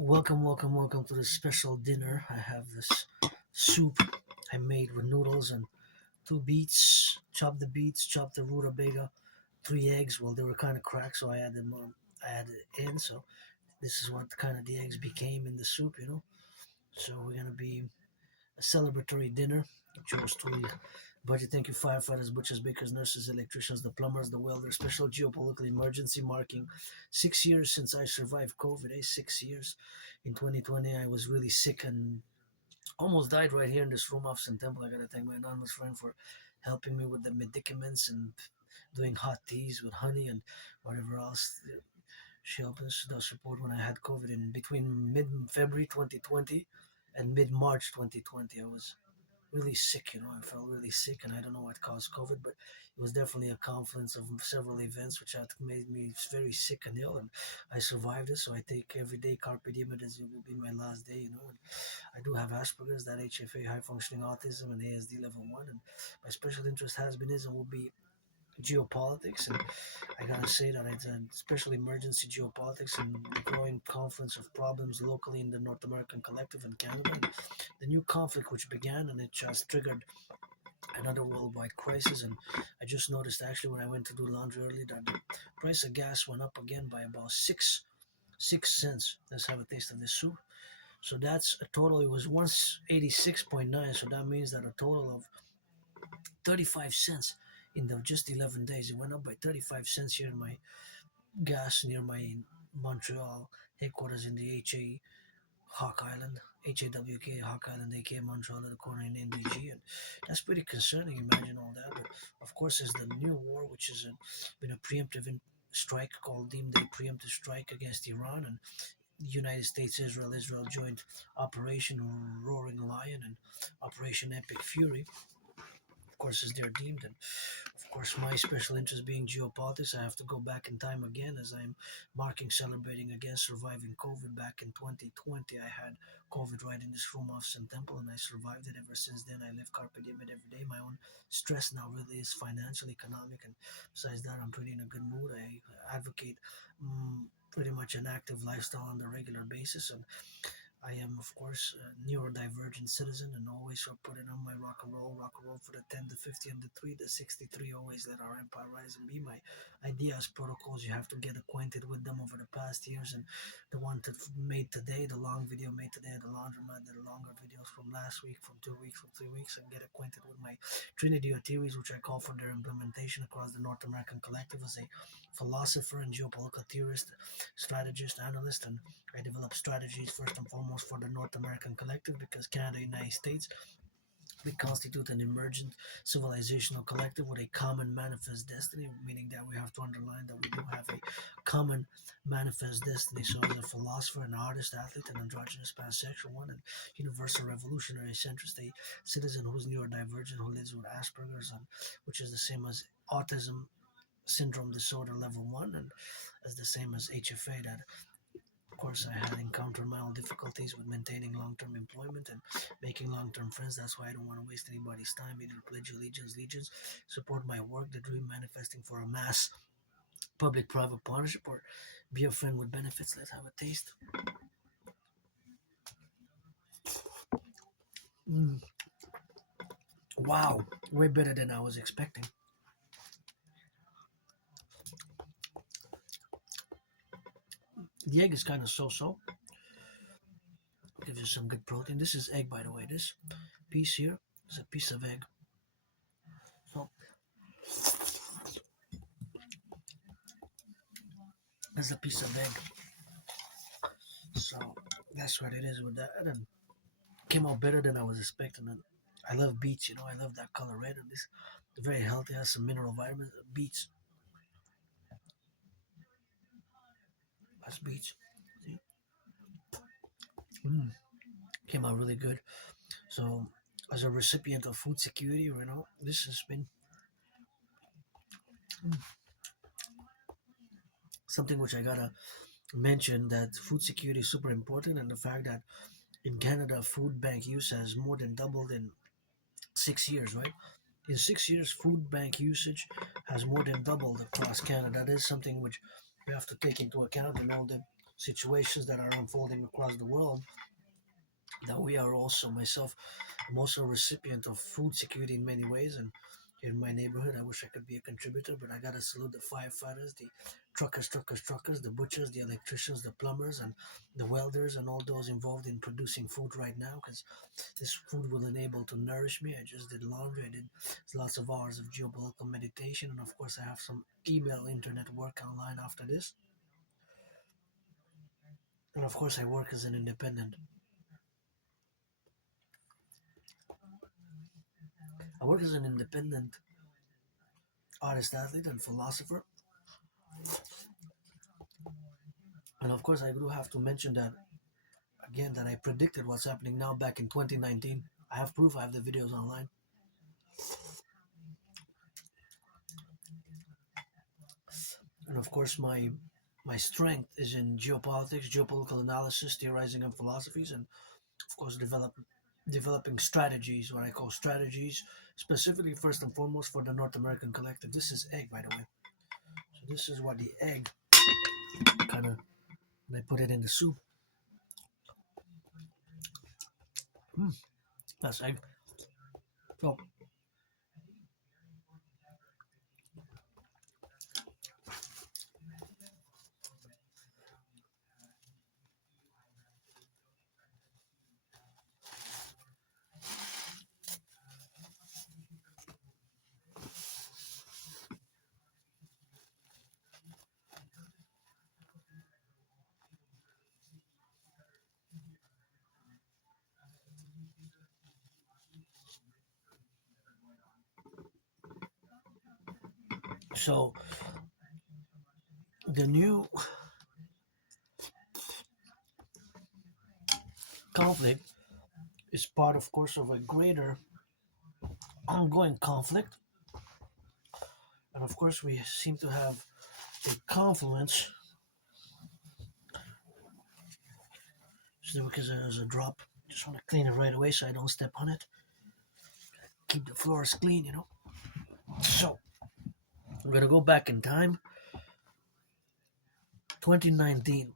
Welcome to this special dinner. I have this soup I made with noodles and two beets. Chop the beets, chop the rutabaga, three eggs. Well, they were kind of cracked, so I added them. I added it in. So this is what kind of the eggs became in the soup. So we're gonna be a celebratory dinner. Chose to budget. Thank you, firefighters, butchers, bakers, nurses, electricians, the plumbers, the welders. Special geopolitical emergency marking 6 years since I survived COVID. 6 years. In 2020, I was really sick and almost died right here in this room off St. Temple. I gotta thank my anonymous friend for helping me with the medicaments and doing hot teas with honey and whatever else. She helped us the support when I had COVID in between mid February 2020 and mid March 2020. I was really sick. I felt really sick, and I don't know what caused COVID, but it was definitely a confluence of several events which had made me very sick and ill, and I survived it. So I take every day carpe diem as it will be my last day. And I do have Asperger's, that HFA, high functioning autism, and ASD level 1, and my special interest has been is and will be geopolitics. And I gotta say that it's a special emergency geopolitics and the growing confluence of problems locally in the North American Collective in Canada. And the new conflict which began and it just triggered another worldwide crisis. And I just noticed actually when I went to do laundry earlier that the price of gas went up again by about six cents. Let's have a taste of this soup. So that's a total. It was 186.9. So that means that a total of 35 cents in the just 11 days. It went up by 35 cents here in my gas near my Montreal headquarters in the HA Hawk Island, HAWK Hawk Island, aka Montreal at the corner in NDG. And that's pretty concerning. Imagine all that. But of course, there's the new war, which has been a preemptive strike called deemed a preemptive strike against Iran. And United States, Israel joint Operation Roaring Lion and Operation Epic Fury, of course, as they're deemed. And of course, my special interest being geopolitics, I have to go back in time again as I'm celebrating again surviving COVID back in 2020. I had COVID right in this room off St. Temple and I survived it. Ever since then, I live carpe diem every day. My own stress now really is financial, economic, and besides that, I'm pretty in a good mood. I advocate pretty much an active lifestyle on a regular basis, and I am, of course, a neurodivergent citizen and always will put it on my rock and roll for the 10, the 50, and the 3, the 63. Always let our empire rise and be my ideas, protocols. You have to get acquainted with them over the past years. And the one that made today, the long video made today, the laundromat, the longer videos from last week, from 2 weeks, from 3 weeks, and get acquainted with my Trinity of theories, which I call for their implementation across the North American Collective as a philosopher and geopolitical theorist, strategist, analyst, and I develop strategies first and foremost for the North American Collective because Canada, United States, we constitute an emergent civilizational collective with a common manifest destiny, meaning that we have to underline that we do have a common manifest destiny. So, as a philosopher, an artist, athlete, an androgynous pansexual one, and universal revolutionary centrist, a citizen who's neurodivergent, who lives with Asperger's, and which is the same as autism syndrome disorder level 1, and as the same as HFA, that of course, I had encountered my own difficulties with maintaining long-term employment and making long-term friends. That's why I don't want to waste anybody's time. Either pledge allegiance, support my work, the dream manifesting for a mass public-private partnership, or be a friend with benefits. Let's have a taste. Mm. Wow, way better than I was expecting. The egg is kind of so-so. Gives you some good protein. This is egg, by the way. This piece here is a piece of egg. So that's a piece of egg. So that's what it is with that. And came out better than I was expecting. And I love beets. I love that color red. And this very healthy. Has some mineral vitamins. Beets. That's beets. See? Mm, came out really good. So as a recipient of food security, this has been something which I gotta mention, that food security is super important, and the fact that in Canada food bank use has more than doubled in 6 years, right? In 6 years, food bank usage has more than doubled across Canada. That is something which we have to take into account and know that situations that are unfolding across the world, that we are also, myself, I'm also a recipient of food security in many ways. And here in my neighborhood, I wish I could be a contributor, but I gotta salute the firefighters, the truckers, the butchers, the electricians, the plumbers, and the welders, and all those involved in producing food right now, because this food will enable to nourish me. I just did laundry. I did lots of hours of geopolitical meditation, and of course, I have some email, internet work online after this. And of course, I work as an independent. I work as an independent artist, athlete, and philosopher. And of course, I do have to mention that again, that I predicted what's happening now back in 2019. I have proof. I have the videos online. And of course, my strength is in geopolitics, geopolitical analysis, theorizing, and philosophies, and of course, developing strategies, what I call strategies, specifically first and foremost for the North American Collective. This is egg, by the way. So this is what the egg kind of, when I put it in the soup. Mm, that's egg. So so the new conflict is part, of course, of a greater ongoing conflict. And of course, we seem to have a confluence. So because there's a drop, just want to clean it right away so I don't step on it. Keep the floors clean, you know. So we're gonna go back in time, 2019.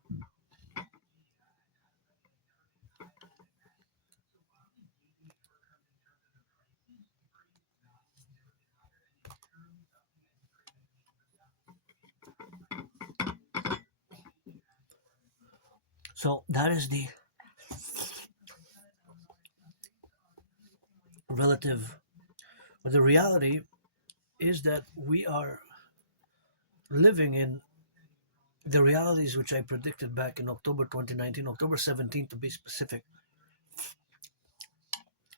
So that is the relative. But the reality is that we are living in the realities which I predicted back in October 2019, October 17th to be specific.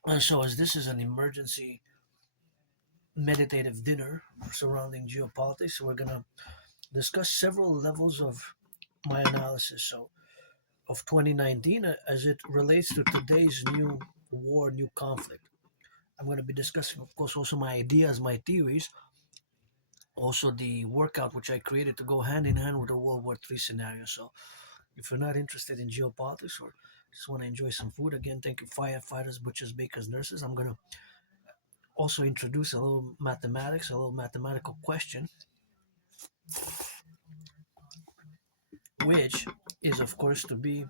And so, as this is an emergency meditative dinner surrounding geopolitics, we're going to discuss several levels of my analysis. So, of 2019 as it relates to today's new war, new conflict. I'm going to be discussing, of course, also my ideas, my theories, also the workout which I created to go hand in hand with the World War III scenario. So, if you're not interested in geopolitics or just want to enjoy some food, again, thank you, firefighters, butchers, bakers, nurses. I'm going to also introduce a little mathematics, a little mathematical question, which is, of course, to be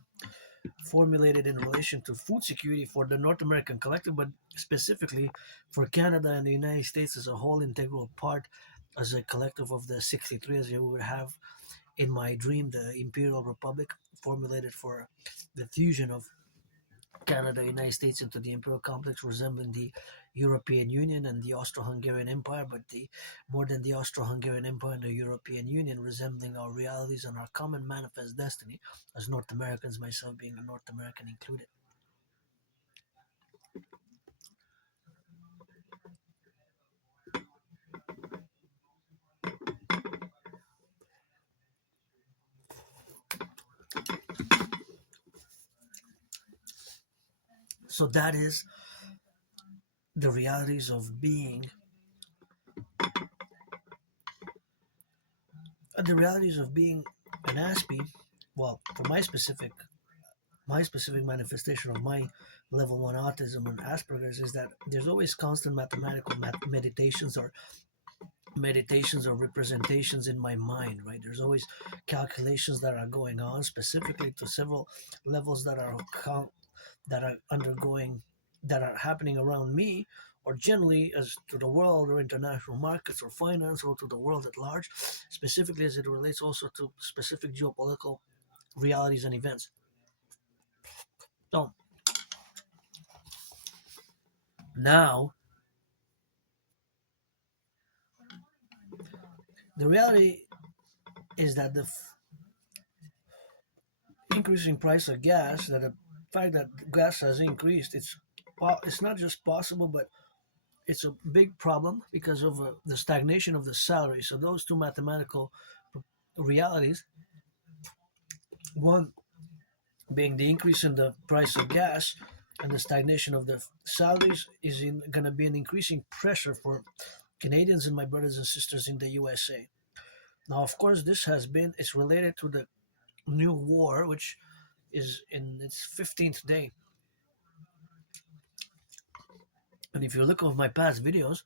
formulated in relation to food security for the North American collective, but specifically for Canada and the United States as a whole integral part as a collective of the 63 as you would have in my dream, the Imperial Republic, formulated for the fusion of Canada, United States into the imperial complex, resembling the European Union and the Austro-Hungarian Empire, but the more than the Austro-Hungarian Empire and the European Union, resembling our realities and our common manifest destiny as North Americans, myself being a North American included. So that is the realities of being, an Aspie. Well, for my specific manifestation of my level one autism and Asperger's is that there's always constant mathematical meditations or meditations or representations in my mind, right? There's always calculations that are going on specifically to several levels that are undergoing, that are happening around me, or generally as to the world or international markets or finance or to the world at large, specifically as it relates also to specific geopolitical realities and events. So now the reality is that the increasing price of gas, that the fact that gas has increased, it's not just possible, but it's a big problem because of the stagnation of the salary. So those two mathematical realities, one being the increase in the price of gas and the stagnation of the salaries, is going to be an increasing pressure for Canadians and my brothers and sisters in the USA. Now, of course, it's related to the new war, which is in its 15th day. And if you look at my past videos,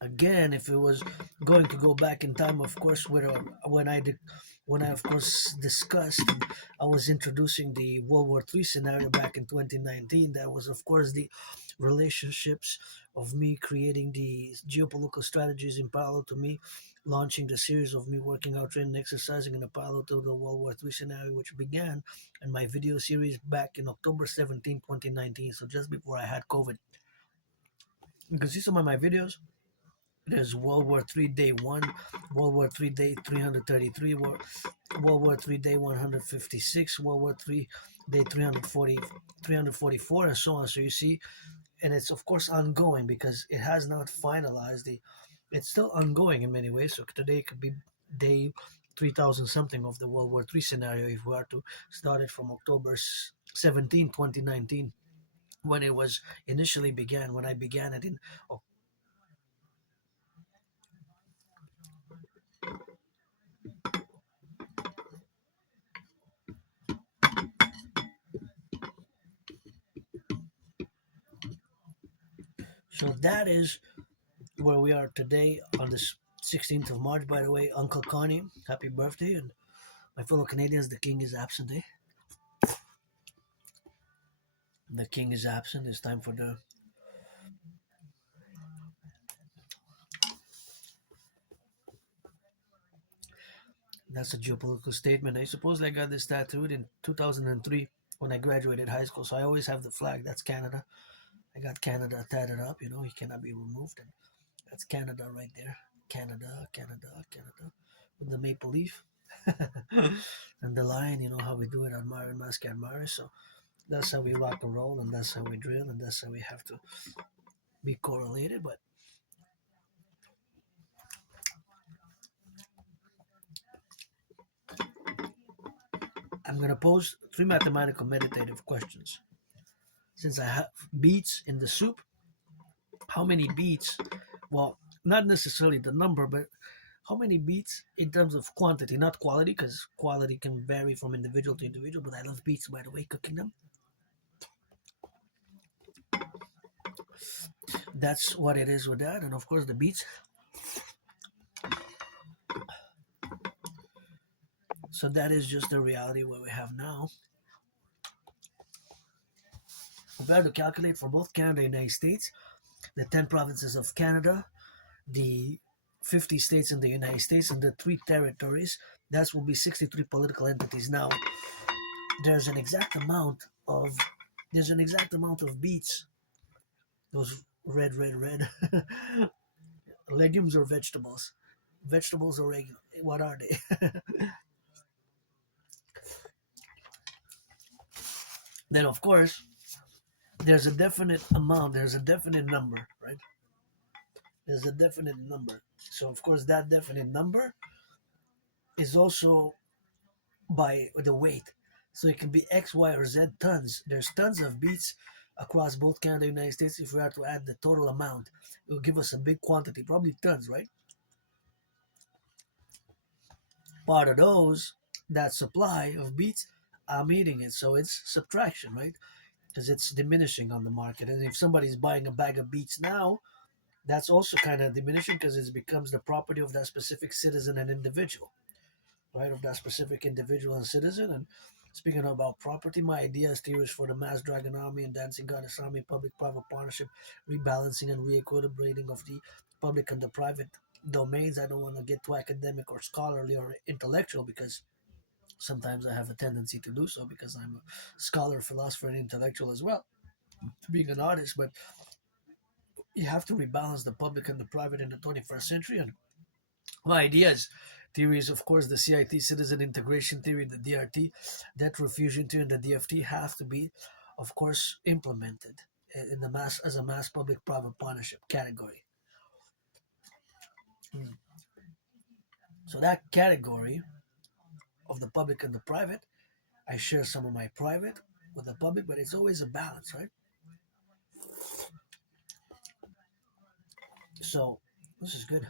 again, if it was going to go back in time, of course, when I of course discussed, I was introducing the World War III scenario back in 2019. That was, of course, the relationships of me creating the geopolitical strategies in parallel to me launching the series of me working out, training, exercising in a parallel to the World War III scenario, which began in my video series back in October 17, 2019. So just before I had COVID. You can see some of my videos. There's World War III Day 1, World War III Day 333, World War III Day 156, World War III Day 340, 344, and so on. So you see, and it's of course ongoing because it has not finalized. It's still ongoing in many ways. So today could be day 3000 something of the World War III scenario if we are to start it from October 17, 2019, when it was initially began, when I began it in. So that is where we are today on this 16th of March. By the way, Uncle Connie, happy birthday. And my fellow Canadians, the king is absent. The king is absent. It's time for the. That's a geopolitical statement. I suppose I got this tattooed in 2003 when I graduated high school. So I always have the flag. That's Canada. I got Canada tatted up. You know, he cannot be removed. And that's Canada right there. Canada, Canada, Canada. With the maple leaf. And the lion, you know how we do it on Marin Mascad Maris. So that's how we rock and roll, and that's how we drill, and that's how we have to be correlated. But I'm going to pose three mathematical meditative questions. Since I have beats in the soup, how many beats? Well, not necessarily the number, but how many beats in terms of quantity, not quality, because quality can vary from individual to individual. But I love beats, by the way, cooking them. That's what it is with that. And of course, the beats. So that is just the reality what we have now. We've got to calculate for both Canada and the United States, the 10 provinces of Canada, the 50 states in the United States, and the three territories. That will be 63 political entities. Now, there's an exact amount of there's an exact amount of beets. Those red legumes or vegetables. Vegetables or regular. What are they? Then, of course, there's a definite amount. There's a definite number, right? There's a definite number. So, of course, that definite number is also by the weight. So it can be X, Y, or Z tons. There's tons of beets across both Canada and the United States. If we are to add the total amount, it will give us a big quantity, probably tons, right? Part of those, that supply of beets, I'm eating it. So it's subtraction, right? because it's diminishing on the market. And if somebody's buying a bag of beets now, that's also kind of diminishing because it becomes the property of that specific citizen and individual, right? Of that specific individual and citizen. And speaking about property, my idea is theories for the mass dragon army and dancing goddess army, public-private partnership, rebalancing and re-equilibrating of the public and the private domains. I don't want to get too academic or scholarly or intellectual because sometimes I have a tendency to do so because I'm a scholar, philosopher, and intellectual as well, being an artist. But you have to rebalance the public and the private in the 21st century. And my ideas, theories, of course, the CIT, citizen integration theory, the DRT, debt refusion theory, and the DFT have to be, of course, implemented in the mass as a mass public-private partnership category. Mm. So that category of the public and the private, I share some of my private with the public, but it's always a balance, right? So this is good.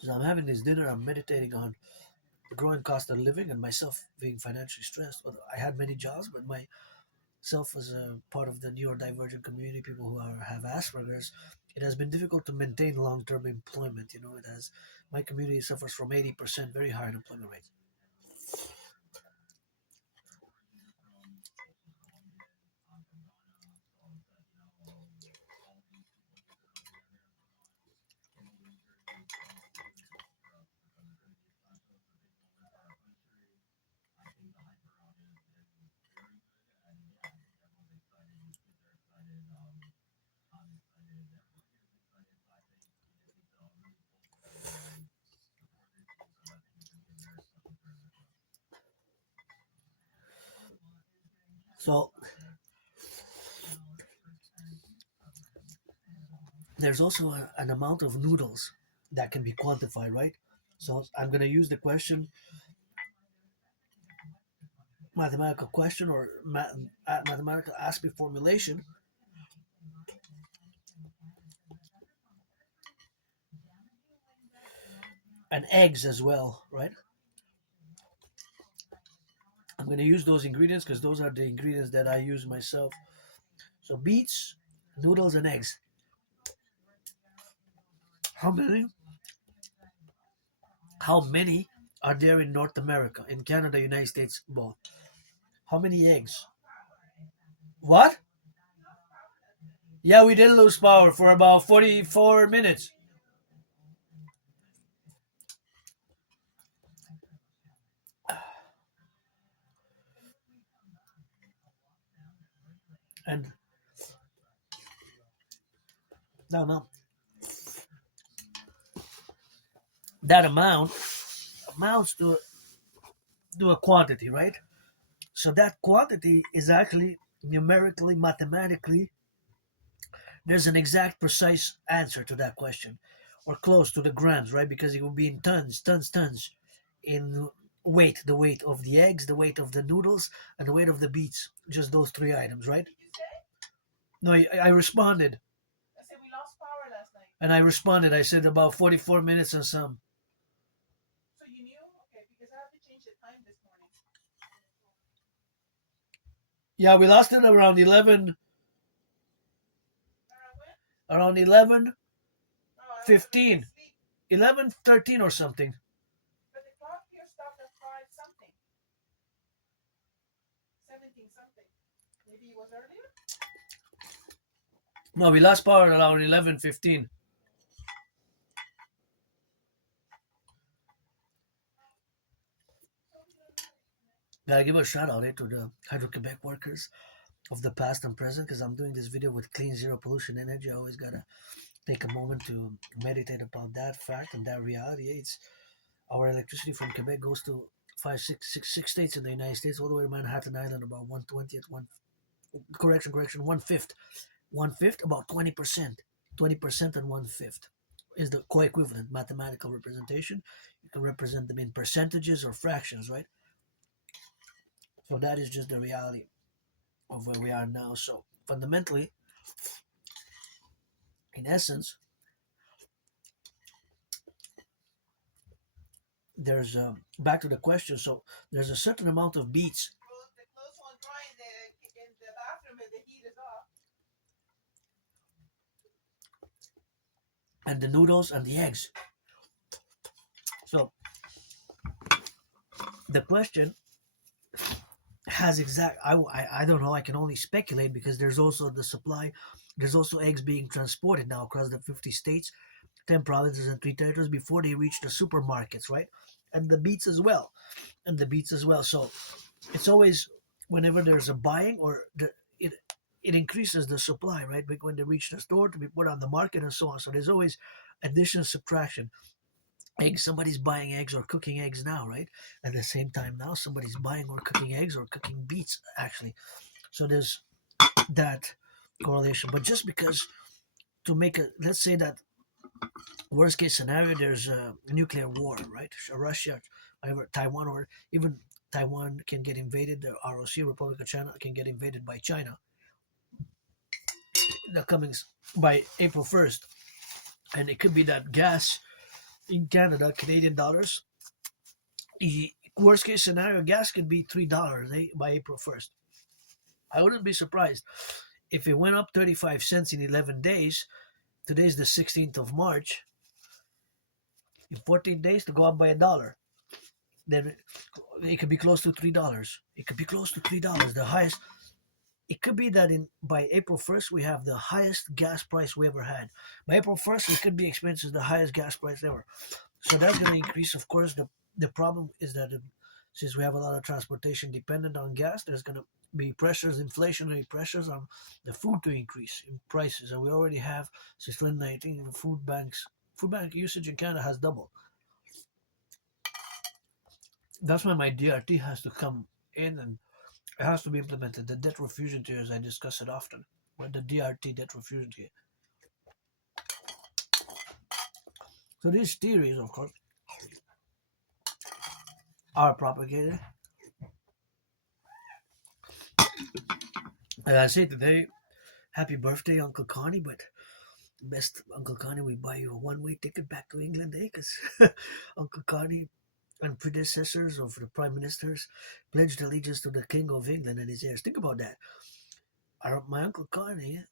So I'm having this dinner. I'm meditating on the growing cost of living and myself being financially stressed. Well, I had many jobs, but myself as a part of the neurodivergent community, people who have Asperger's, it has been difficult to maintain long-term employment. It has my community suffers from 80% very high unemployment rates. So there's also an amount of noodles that can be quantified, right? So I'm going to use the question, mathematical question or mathematical Aspie formulation, and eggs as well, right? I'm going to use those ingredients because those are the ingredients that I use myself. So beets, noodles, and eggs. How many? How many are there in North America, in Canada, United States, both? How many eggs? What? Yeah, we did lose power for about 44 minutes. And no, no, that amount amounts to a quantity, right? So that quantity is actually numerically, mathematically, there's an exact, precise answer to that question, or close to the grams, right? Because it will be in tons, tons, tons, in weight, the weight of the eggs, the weight of the noodles, and the weight of the beets. Just those three items, right? No, I responded, and I responded. I said about 44 minutes and some. Yeah, we lost it around 11, around 11:15, 11:13 or something. No, we lost power around 11:15. Gotta give a shout out to the Hydro Quebec workers of the past and present because I'm doing this video with clean zero pollution energy. I always gotta take a moment to meditate about that fact and that reality. It's our electricity from Quebec goes to six states in the United States, all the way to Manhattan Island, about 1/20th, correction, 1/5, about 20%, 20% and 1/5 is the co-equivalent mathematical representation. You can represent them in percentages or fractions, right? So that is just the reality of where we are now. So fundamentally, in essence, there's back to the question. So there's a certain amount of beats and the noodles and the eggs. So the question has exact. I don't know. I can only speculate because there's also the supply. There's also eggs being transported now across the 50 states, 10 provinces, and 3 territories before they reach the supermarkets, right? And the beets as well. And the beets as well. So it's always whenever there's a buying or it it increases the supply, right? But when they reach the store to be put on the market and so on. So there's always addition, subtraction. Eggs, somebody's buying eggs or cooking eggs now, right? At the same time now, somebody's buying or cooking eggs or cooking beets, actually. So there's that correlation. But just because to make a, let's say that worst case scenario, there's a nuclear war, right? Russia, whatever, Taiwan, or even Taiwan can get invaded. The ROC, Republic of China, can get invaded by China. The comings by April 1st, and it could be that gas in Canada, Canadian dollars. Worst case scenario, gas could be $3 by April 1st. I wouldn't be surprised if it went up 35 cents in 11 days. Today's the 16th of March. In 14 days to go up by $1. Then it could be close to $3. It could be close to $3. The highest. It could be that in by April 1st we have the highest gas price we ever had. By April 1st, we could be experiencing the highest gas price ever. So that's going to increase. Of course, the problem is that since we have a lot of transportation dependent on gas, there's going to be pressures, inflationary pressures on the food to increase in prices, and we already have since 2019 the food bank usage in Canada has doubled. That's why my DRT has to come in and it has to be implemented. The debt refusion theory, I discuss it often, but the DRT debt refusion theory. So these theories, of course, are propagated. As I say today, happy birthday, Uncle Connie, but best Uncle Connie, we buy you a one-way ticket back to England, eh? Because Uncle Connie and predecessors of the prime ministers pledged allegiance to the King of England and his heirs. Think about that. My Uncle Connie,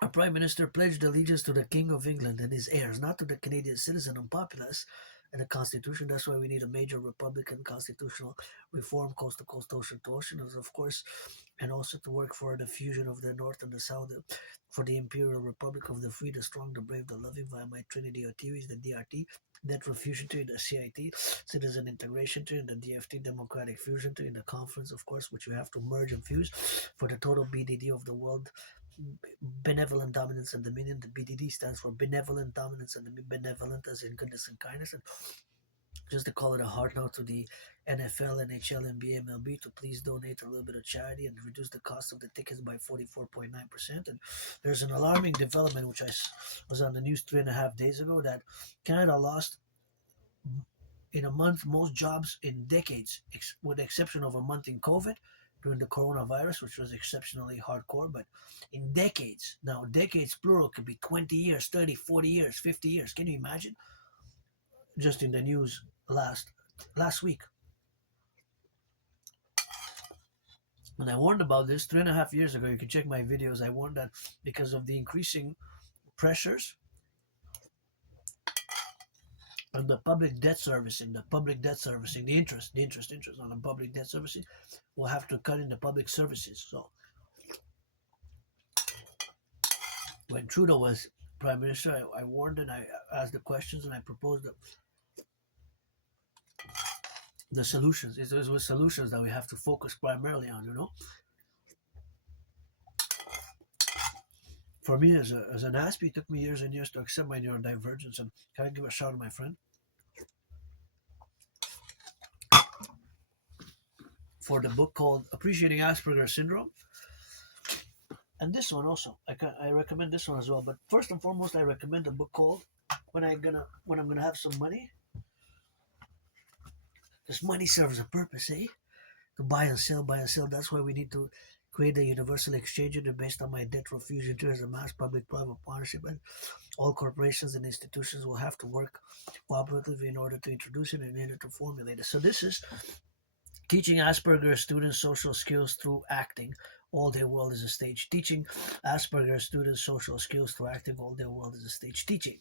our prime minister, pledged allegiance to the King of England and his heirs, not to the Canadian citizen and populace and the Constitution. That's why we need a major Republican constitutional reform, coast to coast, ocean to ocean, of course, and also to work for the fusion of the North and the South, for the Imperial Republic of the free, the strong, the brave, the loving, via my trinity of theories, the DRT, Net Refusion Theory, the CIT, Citizen Integration Theory, the DFT, Democratic Fusion Theory, the Conference, of course, which you have to merge and fuse for the total BDD of the world, benevolent dominance and dominion. The BDD stands for benevolent dominance and benevolent as in goodness and kindness. And just to call it a hard note to the NFL, NHL, NBA, MLB to please donate a little bit of charity and reduce the cost of the tickets by 44.9%. And there's an alarming development which I was on the news 3.5 days ago that Canada lost in a month most jobs in decades, with the exception of a month in COVID during the coronavirus, which was exceptionally hardcore. But in decades, now decades plural could be 20 years, 30, 40 years, 50 years. Can you imagine? Just in the news last week. When I warned about this 3.5 years ago, you can check my videos. I warned that because of the increasing pressures on the public debt servicing, the interest on the public debt servicing, will have to cut in the public services. So when Trudeau was prime minister, I warned and I asked the questions and I proposed the solutions. It was solutions that we have to focus primarily on, For me, as an Aspie, it took me years and years to accept my neurodivergence. And can I give a shout out to my friend for the book called Appreciating Asperger's Syndrome? And this one also, I recommend this one as well. But first and foremost, I recommend a book called When I'm gonna have some money. This money serves a purpose, eh? To buy and sell, buy and sell. That's why we need to create a universal exchange rate based on my debt refusion to as a mass public-private partnership, and all corporations and institutions will have to work cooperatively in order to introduce it and in order to formulate it. So this is Teaching Asperger's students social skills through acting. All their world is a stage. Teaching Asperger's students social skills through acting. All their world is a stage. Teaching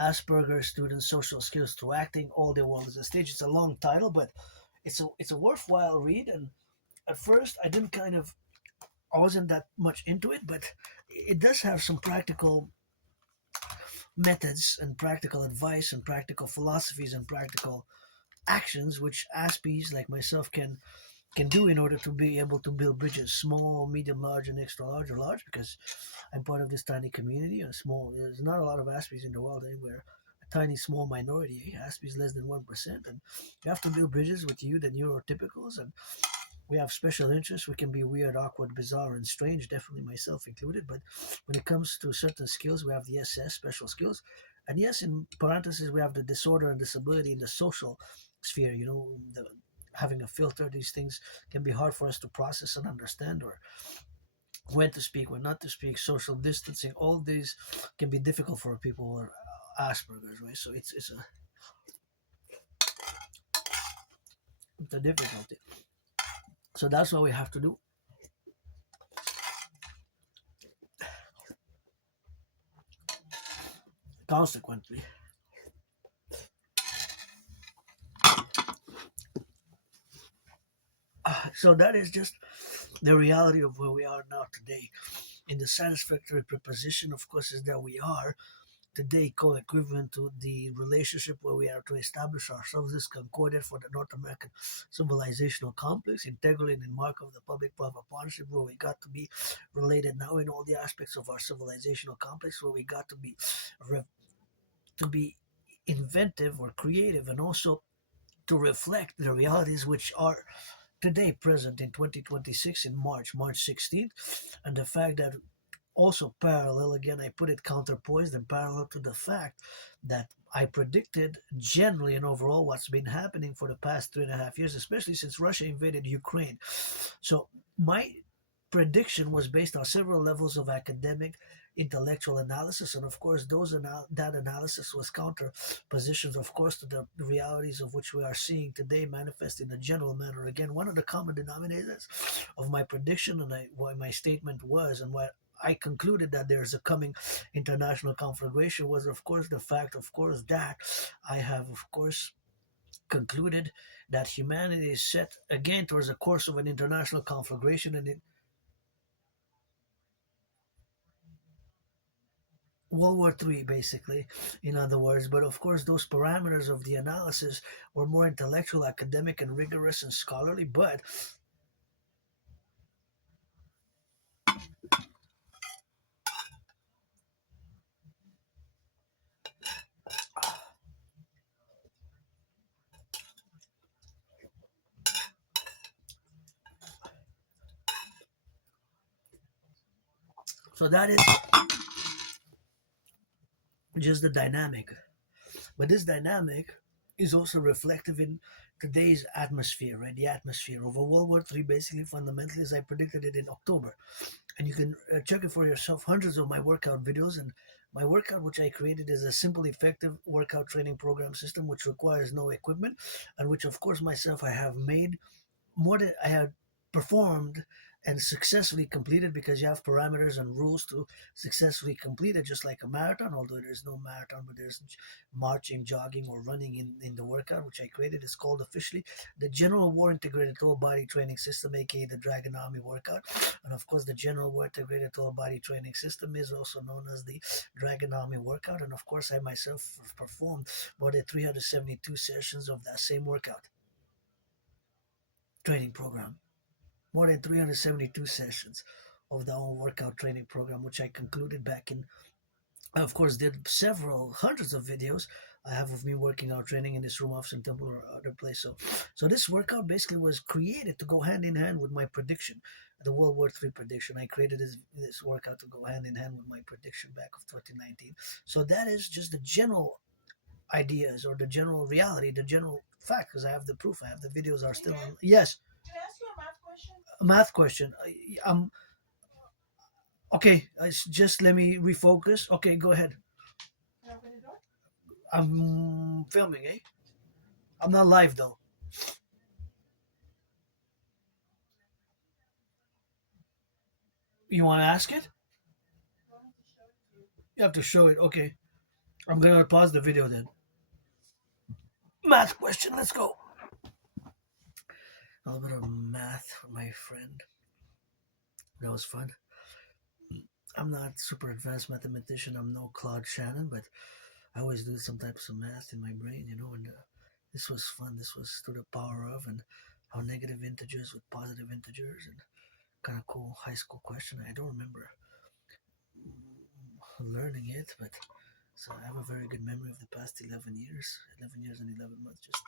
Asperger's students social skills through acting. All their world is a stage. It's a long title, but it's a worthwhile read. And at first, I wasn't that much into it, but it does have some practical methods and practical advice and practical philosophies and practical actions which Aspies like myself can do in order to be able to build bridges, small, medium, large, and extra large or large, because I'm part of this tiny community. A small, there's not a lot of Aspies in the world anywhere. A tiny, small minority. Aspies less than 1%, and you have to build bridges with you, the neurotypicals, and we have special interests. We can be weird, awkward, bizarre, and strange, definitely myself included. But when it comes to certain skills, we have the SS, special skills. And yes, in parentheses, we have the disorder and disability in the social sphere. Having a filter, these things can be hard for us to process and understand, or when to speak, when not to speak, social distancing. All these can be difficult for people who are Asperger's, right? So it's a difficulty. So that's what we have to do. Consequently, so that is just the reality of where we are now today. In the satisfactory preposition, of course, is that we are today co-equivalent to the relationship where we are to establish ourselves as concordant for the North American civilizational complex, integrally in the mark of the public-private partnership, where we got to be related now in all the aspects of our civilizational complex, where we got to be inventive or creative, and also to reflect the realities which are today present in 2026 in March 16th, and the fact that also parallel, again, I put it counterpoised and parallel to the fact that I predicted generally and overall what's been happening for the past 3.5 years, especially since Russia invaded Ukraine. So my prediction was based on several levels of academic intellectual analysis, and of course that analysis was counter positions, of course, to the realities of which we are seeing today manifest in a general manner. Again, one of the common denominators of my prediction and what my statement was, and what I concluded that there's a coming international conflagration, was of course the fact, of course, that I have, of course, concluded that humanity is set again towards the course of an international conflagration, and it World War III, basically, in other words. But of course, those parameters of the analysis were more intellectual, academic, and rigorous and scholarly. But so that is just the dynamic. But this dynamic is also reflective in today's atmosphere, right? The atmosphere of a World War III, basically, fundamentally, as I predicted it in October. And you can check it for yourself. Hundreds of my workout videos, and my workout, which I created, is a simple, effective workout training program system which requires no equipment, and which, of course, myself I have made more than I had performed and successfully completed, because you have parameters and rules to successfully complete it, just like a marathon, although there's no marathon, but there's marching, jogging, or running in the workout, which I created. It's called officially the General War Integrated Total Body Training System, aka the Dragon Army Workout. And of course, the General War Integrated Total Body Training System is also known as the Dragon Army Workout. And of course, I myself performed more than 372 sessions of that same workout training program, more than 372 sessions of the whole workout training program, which I concluded back in. I, of course, did several hundreds of videos I have of me working out, training in this room, office, and temple, or other place. So this workout basically was created to go hand in hand with my prediction, the World War III prediction. I created this workout to go hand in hand with my prediction back of 2019. So that is just the general ideas, or the general reality, the general fact, because I have the proof. I have the videos are still on. Yes. Can I ask you a math question? A math question. Okay. Just let me refocus. Okay, go ahead. I'm filming, eh? I'm not live though. You want to ask it? You have to show it. Okay. I'm going to pause the video then. Math question. Let's go. A little bit of math with my friend. That was fun. I'm not super advanced mathematician. I'm no Claude Shannon, but I always do some types of math in my brain, and this was fun. This was to the power of, and how negative integers with positive integers, and kind of cool high school question. I don't remember learning it, but so I have a very good memory of the past 11 years. 11 years and 11 months, just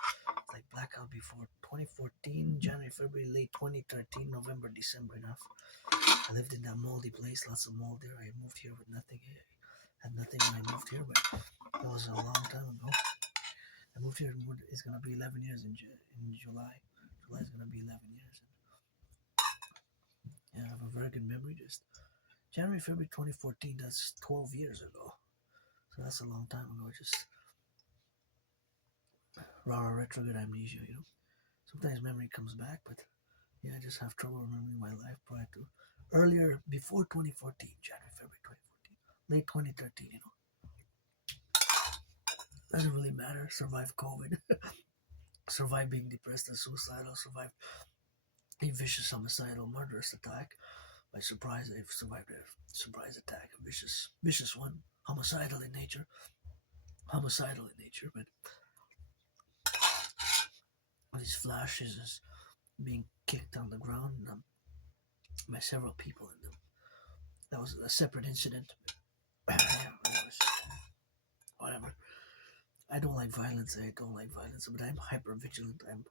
like blackout before 2014, January, February, late 2013, November, December enough. I lived in that moldy place, lots of mold there. I moved here with nothing. I had nothing when I moved here, but that was a long time ago. I moved here, it's going to be 11 years in July. July is going to be 11 years. And, yeah, I have a very good memory. Just January, February 2014, that's 12 years ago. So that's a long time ago. Just raw retrograde amnesia. Sometimes memory comes back, but yeah, I just have trouble remembering my life prior to earlier, before 2014, January, February 2014, late 2013. Doesn't really matter. Survive COVID, survive being depressed and suicidal, survive a vicious homicidal murderous attack. By surprise, I've survived a surprise attack, a vicious one, homicidal in nature, but these flashes is being kicked on the ground by several people in them. That was a separate incident. Yeah, whatever. I don't like violence. But I'm hyper vigilant. I'm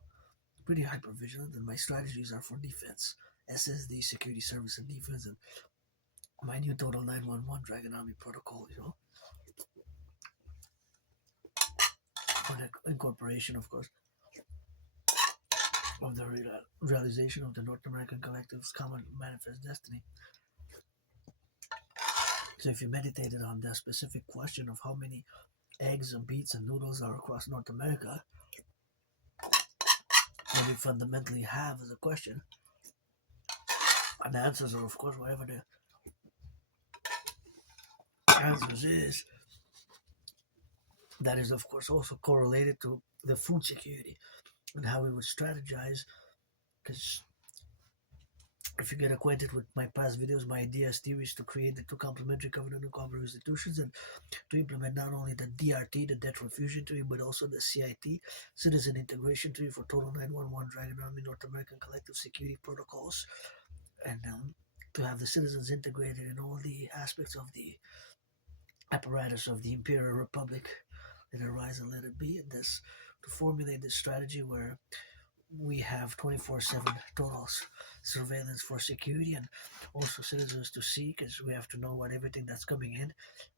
pretty hyper vigilant, and my strategies are for defense. SSD, security service and defense, and my new Total 911 Dragon Army protocol. For the incorporation, of course, of the realization of the North American Collective's common manifest destiny. So if you meditated on the specific question of how many eggs and beets and noodles are across North America, what we fundamentally have as a question, and the answers are, of course, whatever the answers is, that is, of course, also correlated to the food security and how we would strategize. Because if you get acquainted with my past videos, my idea is theories to create the two complementary covenant and cooperative institutions, and to implement not only the DRT, the debt refusion theory, but also the CIT, citizen integration theory for Total 911 Dragon Army North American Collective Security Protocols, and to have the citizens integrated in all the aspects of the apparatus of the Imperial Republic. Let it rise and let it be, and this to formulate this strategy where we have 24/7 total surveillance for security, and also citizens to see, because we have to know what everything that's coming in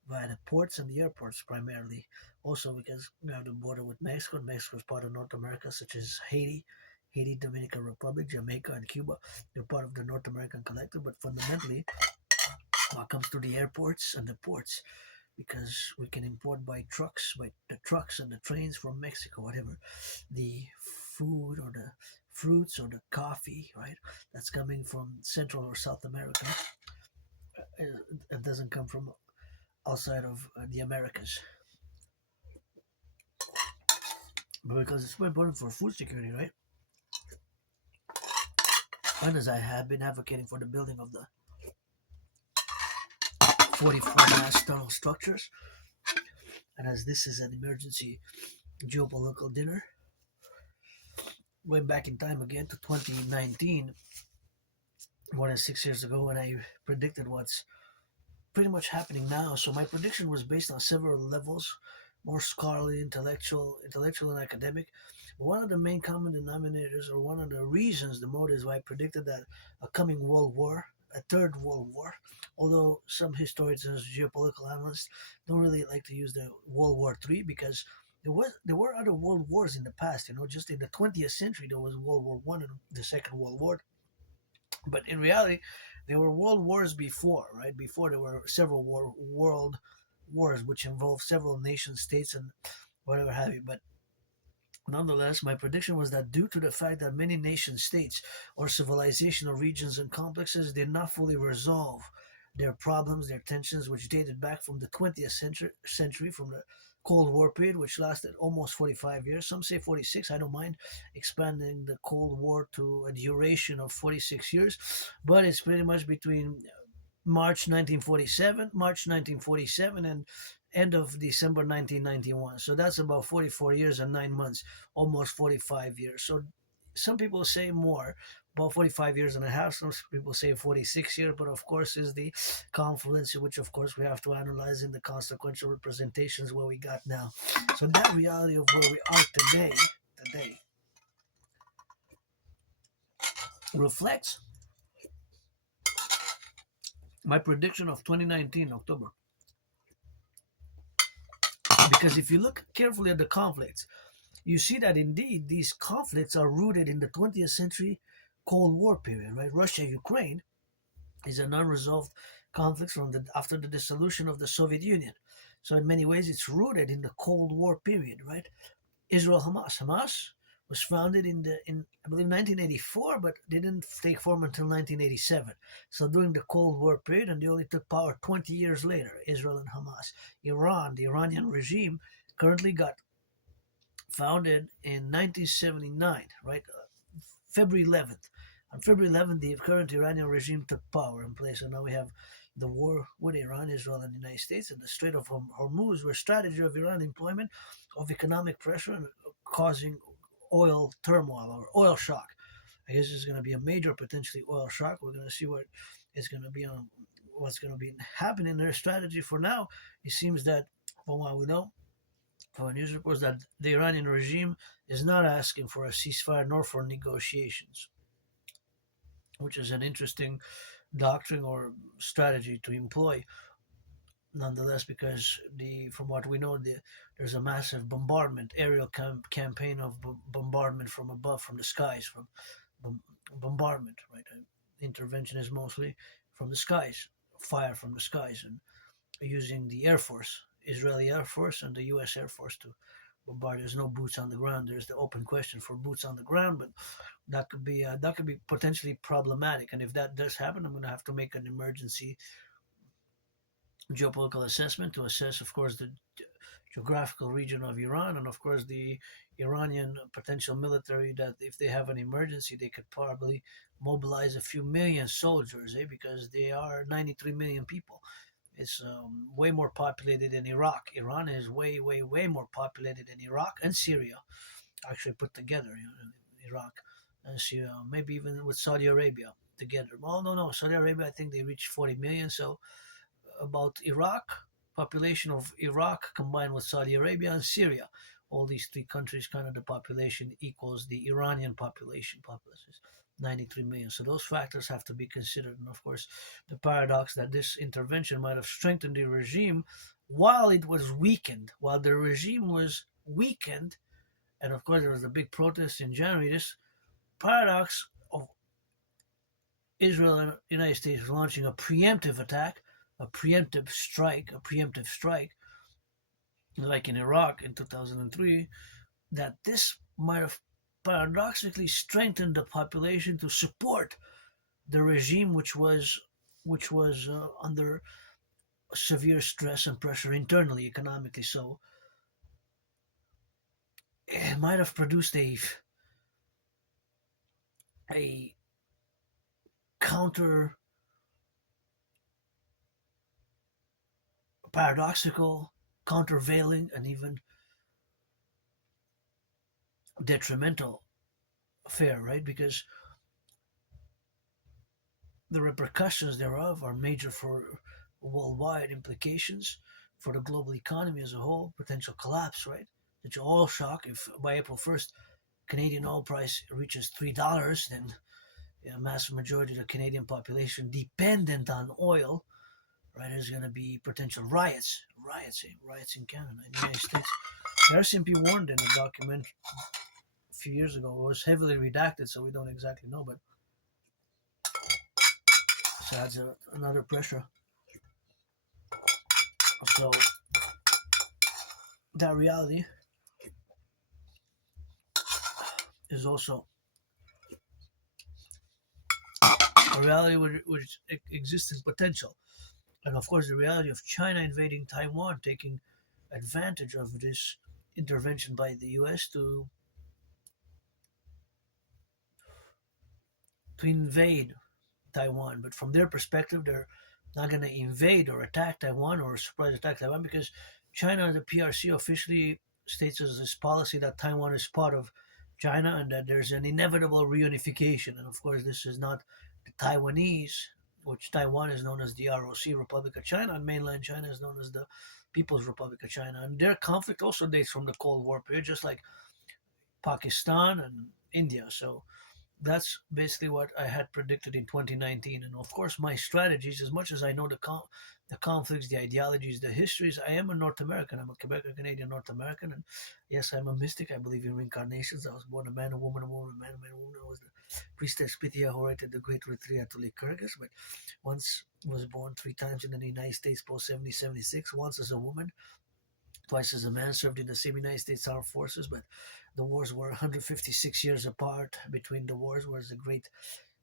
via the ports and the airports primarily. Also because we have the border with Mexico, and Mexico is part of North America, such as Haiti, Dominican Republic, Jamaica, and Cuba. They're part of the North American Collective, but fundamentally, when it comes to the airports and the ports, because we can import by the trucks and the trains from Mexico, whatever, the food or the fruits or the coffee, right? That's coming from Central or South America. It doesn't come from outside of the Americas. But because it's more important for food security, right? And as I have been advocating for the building of the 44 mass tunnel structures, and as this is an emergency geopolitical dinner, went back in time again to 2019, more than 6 years ago, when I predicted what's pretty much happening now. So my prediction was based on several levels, more scholarly, intellectual and academic. But one of the main common denominators, or one of the reasons, the motives why I predicted that a coming world war, a third world war, although some historians and geopolitical analysts don't really like to use the World War III, because there were other world wars in the past. Just in the 20th century there was World War One and the Second World War. But in reality, there were world wars before, right? Before there were several world wars, which involved several nation states and whatever have you. But Nonetheless, my prediction was that due to the fact that many nation states or civilizational regions and complexes did not fully resolve their problems, their tensions, which dated back from the 20th century, from the Cold War period, which lasted almost 45 years. Some say 46. I don't mind expanding the Cold War to a duration of 46 years, but it's pretty much between March 1947, and end of December 1991. So that's about 44 years and 9 months, almost 45 years. So some people say more, about 45 years and a half. Some people say 46 years, but of course is the confluence, which of course we have to analyze in the consequential representations where we got now. So that reality of where we are today reflects my prediction of 2019 October. Because if you look carefully at the conflicts, you see that indeed these conflicts are rooted in the 20th century Cold War period, right? Russia Ukraine is an unresolved conflict from after the dissolution of the Soviet Union. So in many ways, it's rooted in the Cold War period, right? Israel Hamas was founded in I believe 1984, but didn't take form until 1987. So during the Cold War period, and they only took power 20 years later. Israel and Hamas, Iran, the Iranian regime, currently got founded in 1979, right? February 11th. On February 11th, the current Iranian regime took power in place, and now we have the war with Iran, Israel, and the United States, and the Strait of Hormuz, where strategy of Iran employment of economic pressure and causing oil turmoil or oil shock. I guess it's going to be a major potentially oil shock. We're going to see what is going to be on what's going to be happening in their strategy. For now, it seems that from what we know, from news reports, that the Iranian regime is not asking for a ceasefire nor for negotiations, which is an interesting doctrine or strategy to employ. Nonetheless, because from what we know, there's a massive bombardment, aerial campaign of bombardment from above, from the skies, from bombardment, right? Intervention is mostly from the skies, fire from the skies, and using the Air Force, Israeli Air Force, and the U.S. Air Force to bombard. There's no boots on the ground. There's the open question for boots on the ground, but that could be potentially problematic. And if that does happen, I'm going to have to make an emergency geopolitical assessment to assess, of course, the geographical region of Iran, and of course the Iranian potential military. That if they have an emergency, they could probably mobilize a few million soldiers, because they are 93 million people. It's way more populated than Iraq. Iran is way, way, way more populated than Iraq and Syria, actually put together. Iraq and Syria, maybe even with Saudi Arabia together. Well, no, Saudi Arabia, I think they reached 40 million. So about Iraq, population of Iraq combined with Saudi Arabia and Syria, all these three countries, kind of the population equals the Iranian population. Population is 93 million. So those factors have to be considered. And of course, the paradox that this intervention might have strengthened the regime while it was weakened, while the regime was weakened. And of course, there was a big protest in January. This paradox of Israel and the United States launching a preemptive attack, a preemptive strike, like in Iraq in 2003, that this might have paradoxically strengthened the population to support the regime, which was under severe stress and pressure internally, economically. So it might have produced a counter paradoxical, countervailing, and even detrimental affair, right? Because the repercussions thereof are major for worldwide implications for the global economy as a whole, potential collapse, right? The oil shock, if by April 1st Canadian oil price reaches $3, then a massive majority of the Canadian population dependent on oil, right, is going to be potential riots in Canada, in the United States. The RCMP warned in a document a few years ago. It was heavily redacted, so we don't exactly know, but so that's another pressure. So that reality is also a reality which exists in potential. And of course, the reality of China invading Taiwan, taking advantage of this intervention by the US to invade Taiwan. But from their perspective, they're not going to invade or attack Taiwan or surprise attack Taiwan because China, the PRC, officially states as its policy that Taiwan is part of China and that there's an inevitable reunification. And of course, this is not the Taiwanese, which Taiwan is known as the ROC, Republic of China, and mainland China is known as the People's Republic of China. And their conflict also dates from the Cold War period, just like Pakistan and India. So that's basically what I had predicted in 2019. And of course, my strategies, as much as I know the conflicts, the ideologies, the histories, I am a North American. I'm a Quebec Canadian North American. And yes, I'm a mystic. I believe in reincarnations. I was born a man, a woman, a woman, a man, a man, a woman. I was the priestess Pythia who wrote the Great Retreat to Lycurgus. But once was born three times in the United States post 7076, once as a woman, twice as a man, served in the same United States Armed Forces, but the wars were 156 years apart. Between the wars was the great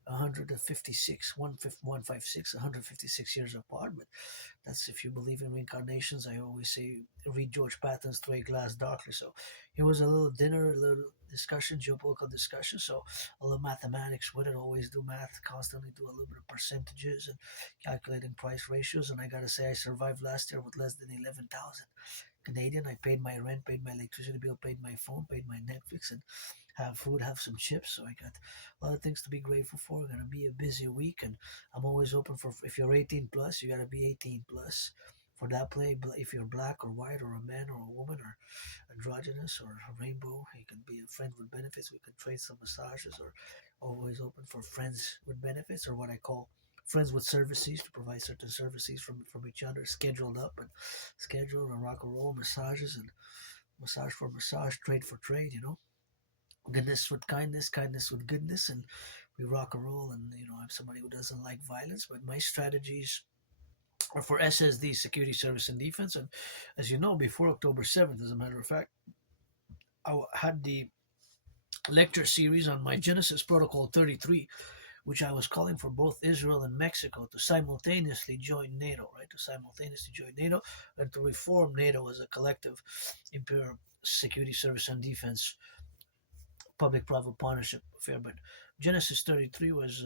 156, 156 years apart. But that's if you believe in reincarnations. I always say read George Patton's Through a Glass Darkly. So it was a little dinner, a little discussion, geopolitical discussion. So a little mathematics with it. Always do math, constantly do a little bit of percentages and calculating price ratios. And I gotta say, I survived last year with less than 11,000 Canadian. I paid my rent, paid my electricity bill, paid my phone, paid my Netflix, and have food, have some chips. So I got a lot of things to be grateful for. Gonna be a busy week, and I'm always open for. If you're 18 plus, you gotta be 18 plus for that play. If you're black or white or a man or a woman or androgynous or a rainbow, you can be a friend with benefits. We can trade some massages, or always open for friends with benefits, or what I call friends with services, to provide certain services from each other, scheduled up and scheduled and rock and roll massages and massage for massage, trade for trade, goodness with kindness, kindness with goodness, and we rock and roll. And I'm somebody who doesn't like violence, but my strategies are for SSD, security, service, and defense. And as you know, before October 7th, as a matter of fact, I had the lecture series on my Genesis Protocol 33, which I was calling for both Israel and Mexico to simultaneously join NATO, right? To simultaneously join NATO and to reform NATO as a collective imperial security, service, and defense public-private partnership affair. But Genesis 33 was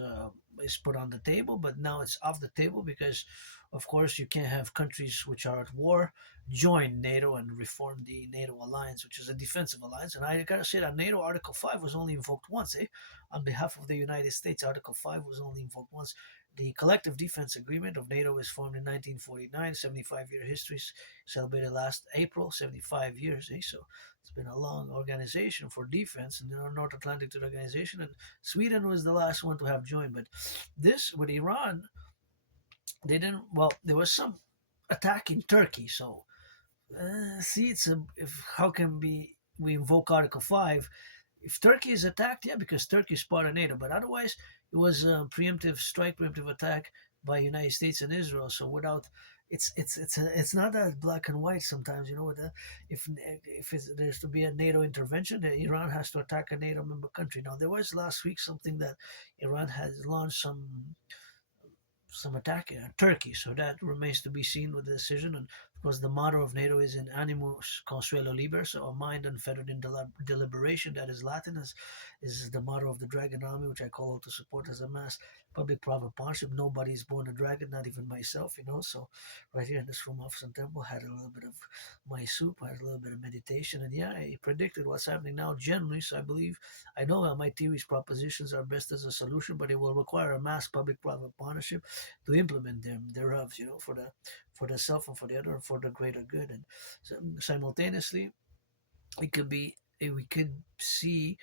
is put on the table, but now it's off the table because, of course, you can't have countries which are at war join NATO and reform the NATO alliance, which is a defensive alliance. And I gotta say that NATO Article 5 was only invoked once, eh? On behalf of the United States, Article 5 was only invoked once. The Collective Defense Agreement of NATO was formed in 1949, 75-year history celebrated last April, 75 years, eh? So it's been a long organization for defense in the North Atlantic Treaty Organization, and Sweden was the last one to have joined. But this with Iran, they didn't. Well, there was some attack in Turkey, so see, it's a if how can we invoke Article 5 if Turkey is attacked? Yeah, because Turkey is part of NATO, but otherwise it was a preemptive strike, preemptive attack by United States and Israel. So without it's not that black and white sometimes. With there's to be a NATO intervention, then Iran has to attack a NATO member country. Now there was last week something that Iran has launched some attack in Turkey. So that remains to be seen with the decision. And of course, the motto of NATO is in animus consuelo liber, so a mind unfettered in deliberation. That is Latin, is the motto of the Dragon Army, which I call out to support as a mass public-private partnership. Nobody's born a dragon, not even myself. So right here in this room off Sun Temple, had a little bit of my soup, had a little bit of meditation, and yeah, I predicted what's happening now generally. So I know that my theories, propositions are best as a solution, but it will require a mass public-private partnership to implement them thereof, for the self and for the other and for the greater good. And so simultaneously, we could see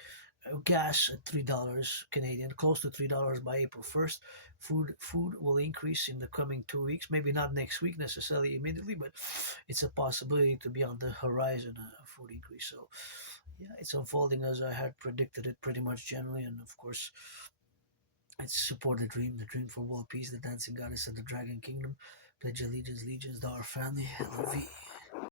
gas at $3 Canadian, close to $3 by April 1st. Food will increase in the coming 2 weeks, maybe not next week necessarily immediately, but it's a possibility to be on the horizon, a food increase. So yeah, it's unfolding as I had predicted it pretty much generally. And of course, it's support the dream for world peace, the dancing goddess of the dragon kingdom. Pledge allegiance, legions to our family. LOV.